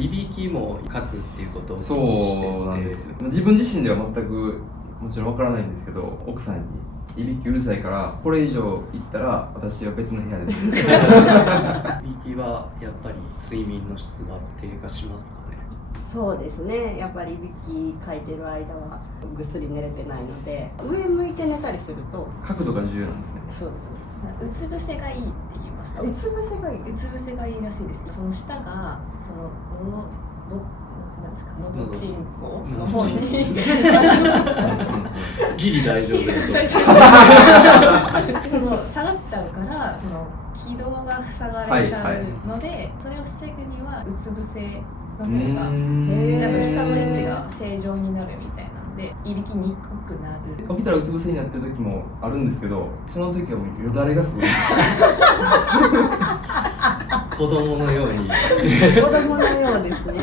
いびきもかくっていうことを気そうにしてて、なんですよ。自分自身では全くもちろんわからないんですけど、奥さんにいびきうるさいからこれ以上行ったら私は別の部屋で寝る。いびきはやっぱり睡眠の質が低下しますかね。そうですね、やっぱりいびきかいてる間はぐっすり寝れてないので、上向いて寝たりすると角度が重要なんですね。そうです。うつ伏せがいいって言いますね。うつ伏せがいい。うつ伏せがいいらしいです。その下がそのなんですか、のどちんこの方にギリ大丈夫です。大丈夫。下がっちゃうからその気道が塞がれちゃうので、それを防ぐにはうつ伏せの方がなんか下の位置が正常になるみたいなんで、いびきにくくなる。起きたらうつ伏せになってる時もあるんですけど、その時はもうよだれがすごい。子供のように子供のようですね。